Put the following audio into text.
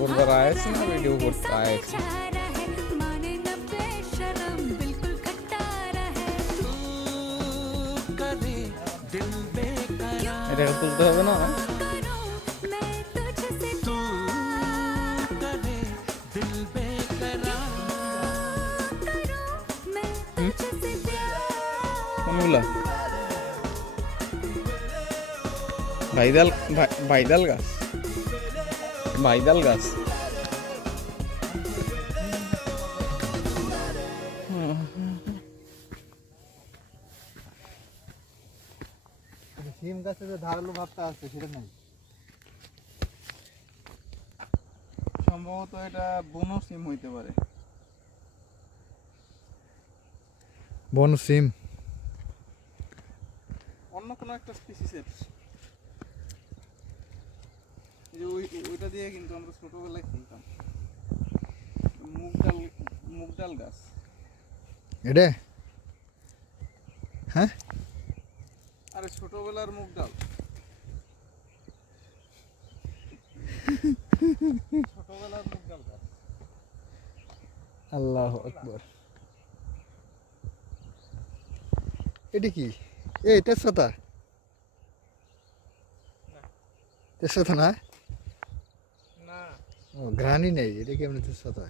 করবার আয়েস না ভিডিও করতে আয়েস? এটাকে তুলতে হবে না? কোনগুলা? ভাইদাল ভাইদাল গাছ, ভাইদাল গাছ। সিম গাছে যে ধারালো ভাবটা আছে সেটা নাই, সম্ভবত এটা বনো সিম হইতে পারে। বন সিম অন্য কোনো একটা স্পিসিসের। ওইটা দিয়ে কিন্তু আমরা ছোটবেলায় খেলতাম। মুগ ডাল গাছ এটা। হ্যাঁ, আরে ছোটবেলার মুগ ডাল, ছোটবেলার মুগ ডাল গাছ। আল্লাহু আকবার। এটা কি? এই তেজপাতা? তেজপাতা না? না, ও ঘ্রাণই নেই, এটা কেমন তেজপাতা?